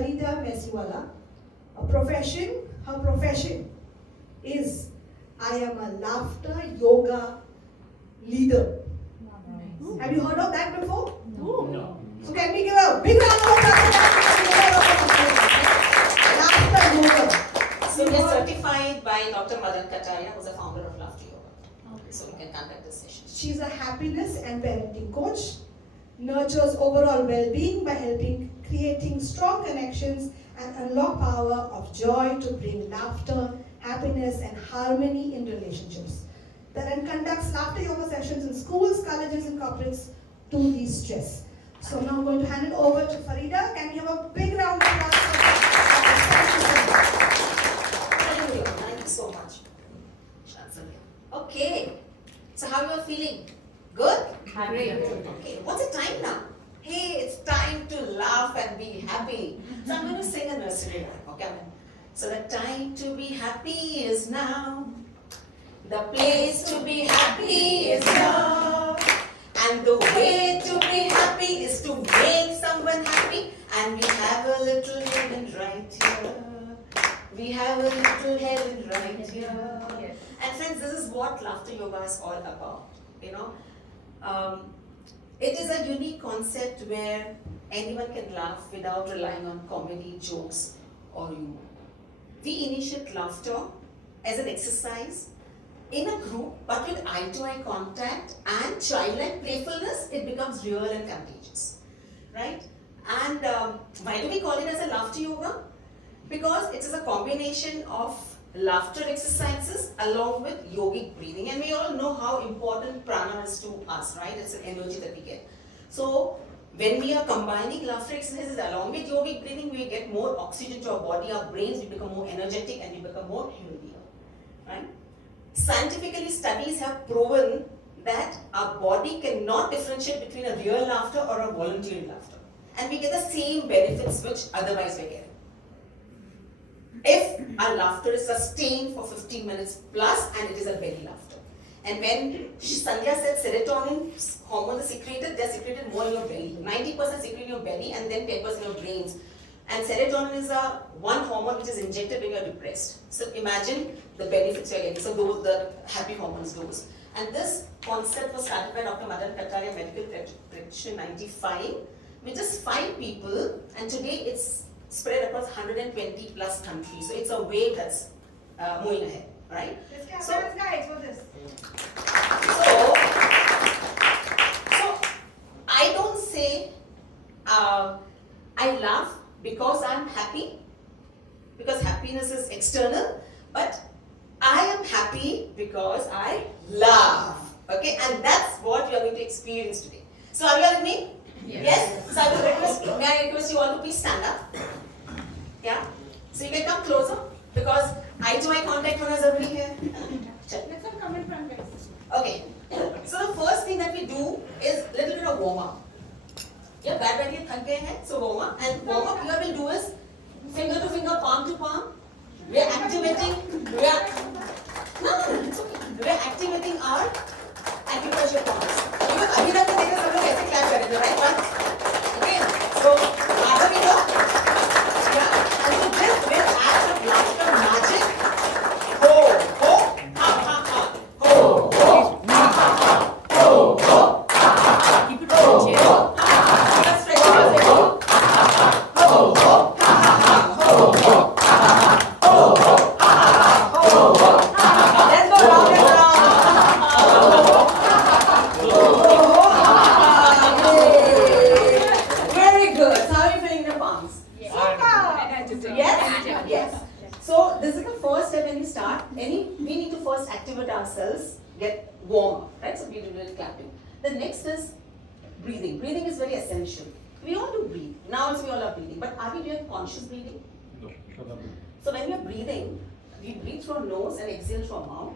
Farida Messiwala. Her profession is I am a laughter yoga leader. Nice. Have you heard of that before? No. So can we give a big round of applause? Laughter yoga. So we are certified by Dr. Madan Kataria, who's the founder of Laughter Yoga. Okay, so we can conduct this session. She's a happiness and parenting coach, nurtures overall well-being by helping creating strong connections and unlock power of joy to bring laughter, happiness and harmony in relationships. Then conducts laughter yoga sessions in schools, colleges and corporates to de-stress. So now I'm going to hand it over to Farida. Can we have a big round of applause for her? Thank you so much. Okay, so how you are feeling? Good? Great. Okay, what's the time now? Hey, it's time to laugh and be happy. So I'm going to sing a nursery rhyme, okay? So the time to be happy is now. The place to be happy is now. And the way to be happy is to make someone happy. And we have a little heaven right here. We have a little heaven right here. Yes. And friends, this is what laughter yoga is all about. You know, it is a unique concept where anyone can laugh without relying on comedy, jokes, or humor. We initiate laughter as an exercise in a group, but with eye-to-eye contact and childlike playfulness, it becomes real and contagious, right? And why do we call it as a laughter yoga? Because it is a combination of laughter exercises along with yogic breathing, and we all know how important prana is to us, right? It's an energy that we get. So when we are combining laughter exercises along with yogic breathing, we get more oxygen to our body, our brains, we become more energetic and we become more healthier, right? Scientifically, studies have proven that our body cannot differentiate between a real laughter or a voluntary laughter, and we get the same benefits which otherwise we're getting. If our laughter is sustained for 15 minutes plus and it is a belly laughter. And when Sandhya said serotonin hormones are secreted, they are secreted more in your belly. 90% secreted in your belly and then 10% in your brains. And serotonin is one hormone which is injected when you are depressed. So imagine the benefits you are getting. So those, the happy hormones, those. And this concept was started by Dr. Madan Kataria, medical practitioner, 95, with just 5 people, and today it's spread across 120 plus countries. So it's a wave that's moving ahead, right? So I don't say I laugh because I'm happy, because happiness is external, but I am happy because I laugh. Okay, and that's what you are going to experience today. So are you all with me? Yes? So I will request, may I request you all to please stand up? Yeah? So you can come closer because eye-to-eye contact होना ज़रूरी है. Let's all come in front, guys. Okay. So the first thing that we do is little bit of warm up. Yeah, बैठ के थक गए हैं, so warm up. And warm up here we'll do is finger to finger, palm to palm. We are activating. It's okay. We are activating our acupressure palms. Because अभी तक तो देखा सब लोग ऐसे clap कर रहे थे, right? Okay. So आगे भी दो. Yeah. And so this will add some laughter magic. Ho ho ha ha ha. Ho ho ha ha ha. Ho ho ha ha ha. Keep it on the chair. Just stretch your legs. Ho ha ha. Ho ho ha ha ha. Ho ho ha ha ha. Ho ho ha ha ha. Ho ho ha ha ha. Let's go round and round. Very good. So how are you feeling in the palms? Yes? Yes. So this is the first step when you start. We need to first activate ourselves, get warm, right? So we do little clapping. The next is breathing. Breathing is very essential. We all do breathe. Now also we all are breathing. But are we doing conscious breathing? No. So when we are breathing, we breathe through our nose and exhale through our mouth.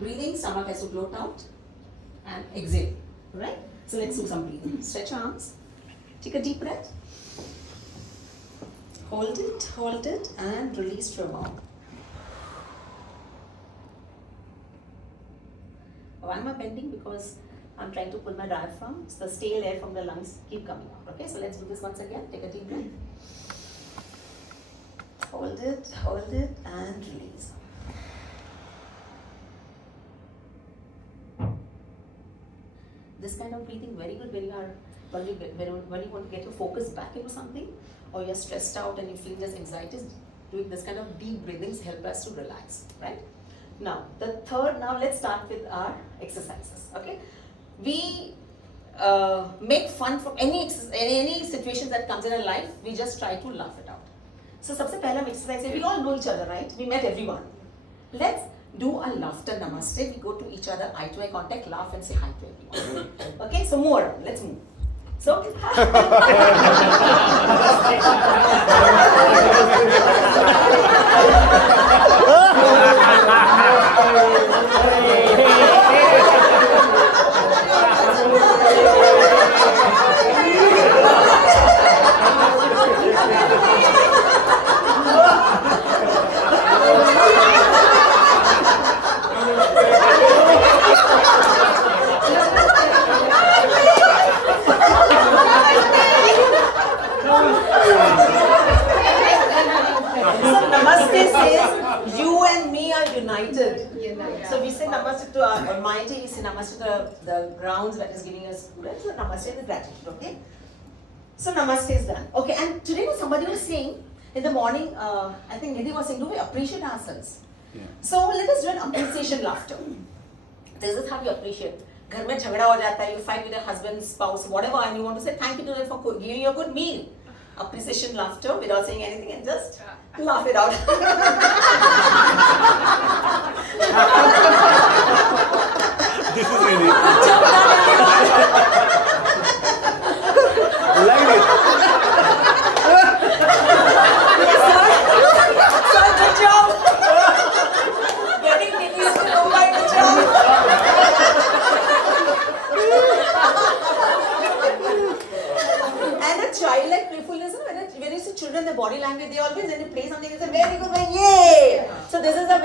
Breathing, stomach has to bloat out and exhale, right? So let's do some breathing. Stretch your arms. Take a deep breath. Hold it and release through your mouth. Why am I bending? Because I'm trying to pull my diaphragm. So the stale air from the lungs keep coming out. Okay, so let's do this once again. Take a deep breath. hold it, and release. This kind of breathing very good when you are when you want to get your focus back into something, or you're stressed out and you feel just anxiety. Doing this kind of deep breathings help us to relax, right? Now the third. Now let's start with our exercises. Okay, we make fun from any situation that comes in our life. We just try to laugh it out. So सबसे पहला exercise है, we all know each other, right? We met everyone. Let's do a laughter namaste. We go to each other, eye to eye contact, laugh and say hi to everyone. Okay, so move around. Let's move. So. Namaste says you and me are united. So we say namaste to our Almighty, we say namaste to the grounds that is giving us food. So namaste is gratitude, okay? So namaste is done. Okay, and today somebody was saying in the morning, I think Nidhi was saying, do we appreciate ourselves? Yeah. So let us do an appreciation laughter. This is how you appreciate. घर में झगड़ा हो जाता है, you fight with your husband, spouse, whatever, and you want to say thank you to them for giving you a good meal. Appreciation laughter without saying anything and just laugh it out. This is easy. Like it. Sir, good job. Getting Nidhi to know my good job. And a childlike playfulness, when you see children, their body language, they always, when you play something, they say, very good, yay! So this is a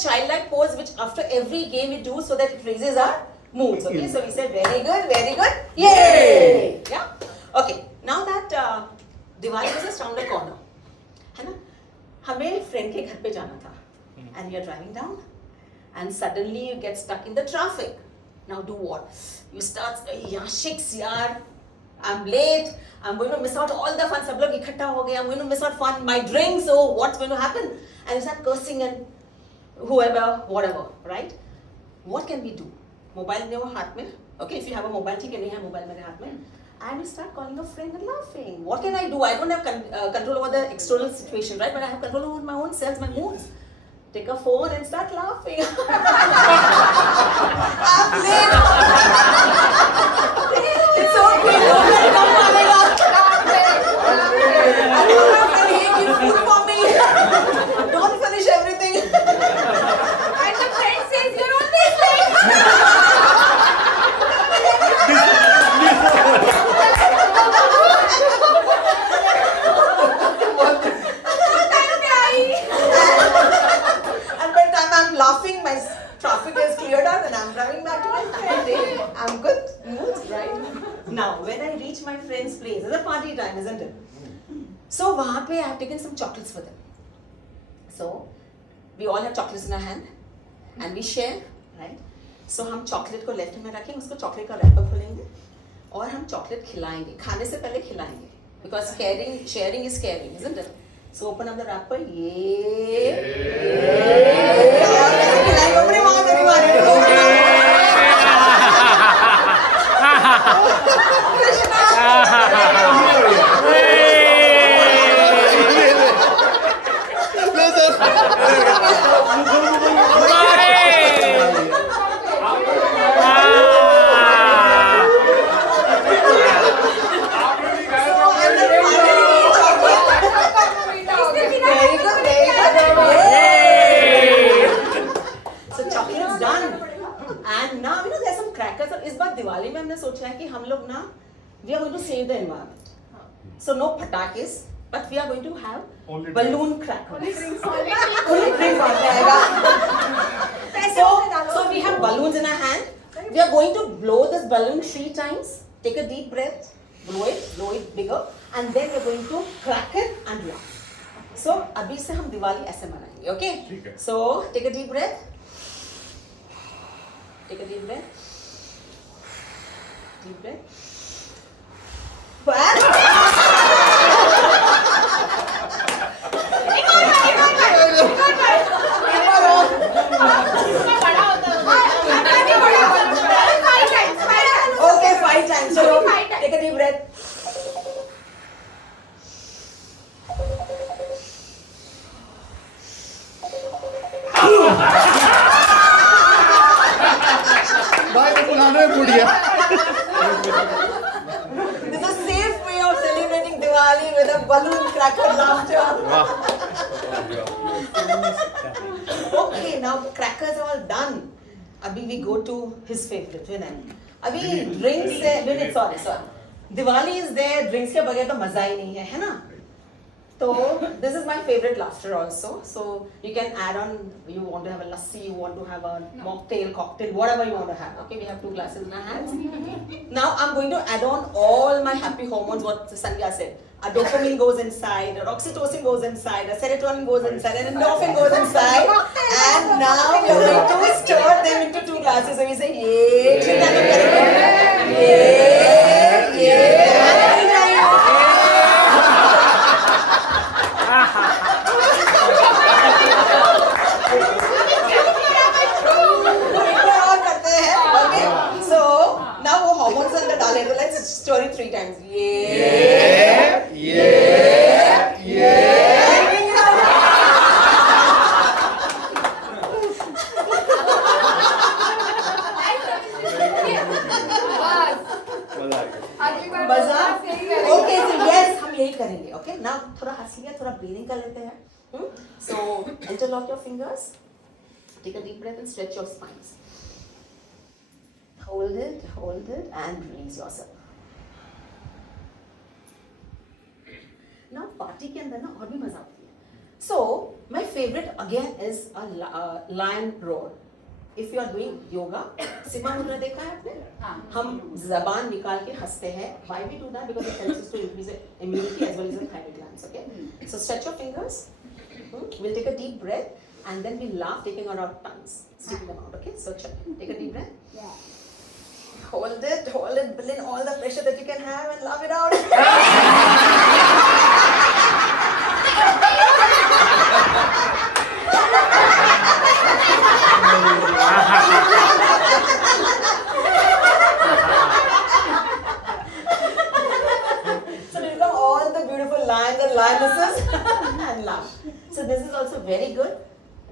childlike pose which after every game we do so that it raises our moods, okay? So we say, very good, yay! Yeah? Okay, now that Diwali is just around the corner, है ना? हमें friend के घर पे जाना था, and we are driving down, and suddenly you get stuck in the traffic. Now do what? You start, yashiks yaar, I'm late, I'm going to miss out all the fun, सब लोग इकट्ठा हो गए, I'm going to miss out fun, my drinks, so what's going to happen? And you start cursing and whoever, whatever, right? What can we do? Mobile में वो हाथ में, okay, if you have a mobile, ठीक है, नहीं है mobile मेरे हाथ में, and you start calling a friend and laughing. What can I do? I don't have control over the external situation, right? But I have control over my own self, my moods. Take a phone and start laughing. I'm late. It's okay. Come on, I don't have food for me. Don't finish everything. And the friend says, you're always late. And by the time I'm laughing, my traffic is cleared out and I'm driving back to my friend. I'm good. Moods, right? Now, when I reach my friend's place, it's a party time, isn't it? So, वहाँ पे I have taken some chocolates for them. So, we all have chocolates in our hand and we share, right? So, हम chocolate को left में रखेंगे, उसको chocolate का wrapper खोलेंगे और हम chocolate खिलाएंगे. खाने से पहले खिलाएंगे. Because sharing is caring, isn't it? So, open up the wrapper. Diwali में हमने सोचा है कि हम लोग ना we are going to save the environment. So no patakis, but we are going to have only balloon crackers. Only drinks So we have balloons in our hand. We are going to blow this balloon 3 times. Take a deep breath, blow it bigger, and then we are going to crack it and laugh. सो अभी से हम दिवाली ऐसे मनाएंगे, okay? ठीक है। So take a deep breath, take a deep breath, deep breath, okay, 5 times. So take a deep breath. भाई तो बुलाना है बुढ़िया This is a safe way of celebrating Diwali with a balloon cracker laughter. Okay, now crackers are all done. Abhi we go to his favorite, Vinay. Abhi drinks है, Vinay, sorry. Diwali is there, drinks के बगैर तो मजा ही नहीं है ना? So this is my favorite laughter also. So you can add on. You want to have a lassi, you want to have a mocktail, cocktail, whatever you want to have. Okay, we have 2 glasses in our hands. Now I'm going to add on all my happy hormones. What Sandhya said. A dopamine goes inside, a oxytocin goes inside, a serotonin goes inside, an endorphin goes inside. And now we are going to stir them into 2 glasses. So we say, So now वो hormones अंदर डालें तो let's stir it 3 times. मजा okay yes हम यही करेंगे okay now थोड़ा हंस लिया थोड़ा ब्रीदिंग कर लेते हैं so interlock your fingers take a deep breath and stretch your spines hold it and release yourself now party के अंदर ना और भी मजा आती है so my favorite again is a lion roar if you are doing yoga सिमा मुद्रा देखा है आपने हम जबान निकाल के हंसते हैं why we do that because it helps us to increase immunity as well as the thyroid glands okay so stretch your fingers we'll take a deep breath and then we laugh taking out our tongues sticking them out okay so take a deep breath hold it build in all the pressure that you can have and laugh it out So we become all the beautiful lions and lionesses and laugh. So this is also very good.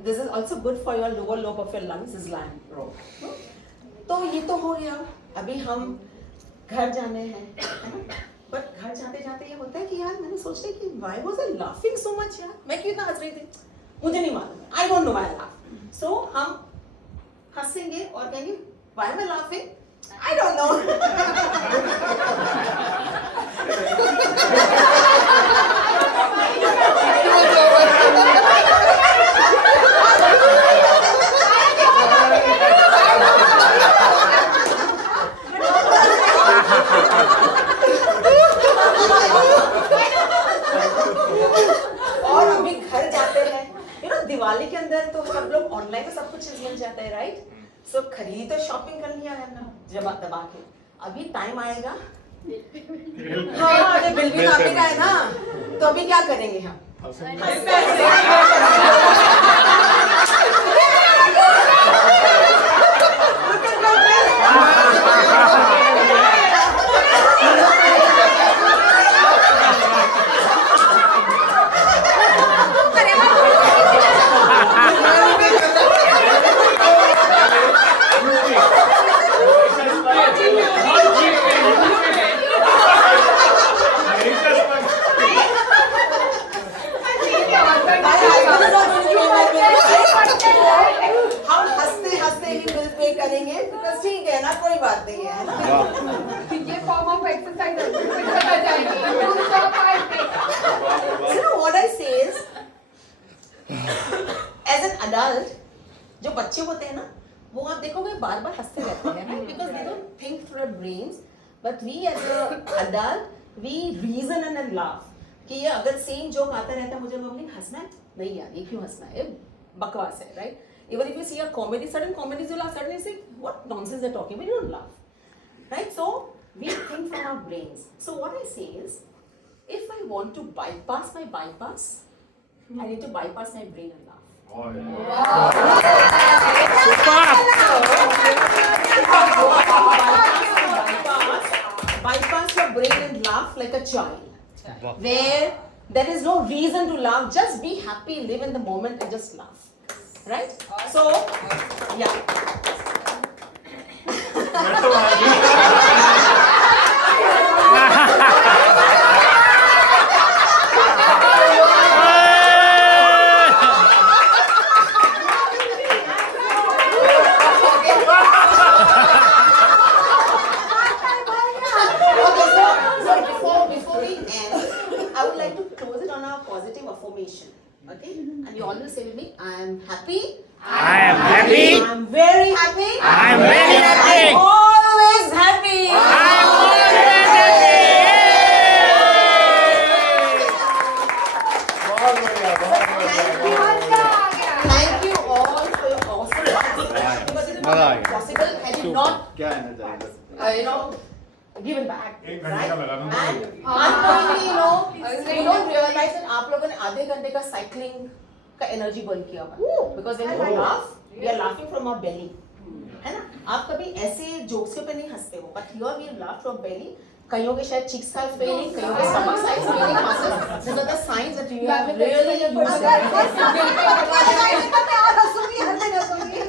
This is also good for your lower lobe of your lungs. Is lion roar. तो ये तो हो गया. अभी हम घर जाने हैं. But घर जाते जाते ये होता है कि यार मैंने सोचा कि why was I laughing so much यार? मैं क्यों इतना हंस रही थी? मुझे नहीं मालूम. I don't know why I laugh. So हम हंसेंगे और कहेंगे why am I laughing? I don't know. और अभी घर जाते हैं दिवाली के अंदर तो सब लोग ऑनलाइन में सब कुछ चीज मिल जाता है राइट सो खरीद तो शॉपिंग कर लिया है ना जब दबा के अभी टाइम आएगा हाँ अरे बिल भी आने का है ना तो अभी क्या करेंगे हम हम हंसते हंसते ही बिल पे करेंगे तो ठीक है ना कोई बात नहीं है ये फॉर्म ऑफ एक्सरसाइज पता जाएगी तो सब आएंगे So what I say is as an adult जो बच्चे होते हैं ना वो आप देखोगे बार बार हंसते रहते हैं right? Because they don't think through their brains but we as an adult we reason and then laugh कि ये अगर सेम जोक आता रहता है मुझे मम्मी हंसना है नहीं यार ये क्यों हंसना है ये बकवास है right even if you see a comedy certain comedies you'll laugh suddenly you say what nonsense they're talking but you don't laugh right so we think from our brains so what I say is if I want to bypass my bypass I need to bypass my brain and laugh bypass your brain and laugh like a child where there is no reason to laugh just be happy live in the moment and just laugh right so yeah before we end, I would like to close it on a positive affirmation. Okay? And you always say with me, I am happy. I am happy. I am very happy. I am very happy. I am always happy. बहुत बढ़िया बहुत बढ़िया Thank you all for your awesome participation. Because it मजा आ was गया। possible had you not, क्या energiser given back. एक घंटे Right? का लगा दूं। And unfortunately, you don't realize that आप लोगों ने आधे घंटे का cycling का energy burn किया हुआ। Because when we laugh, we are laughing from our belly. है ना? आप कभी ऐसे jokes के ऊपर नहीं हंसते हो, but here we laugh from belly. कईयों के शायद cheeks size failing, कईयों के stomach size failing, muscles. These are the signs that you have really used. मैं और हंसूंगी, हर दिन हंसूंगी।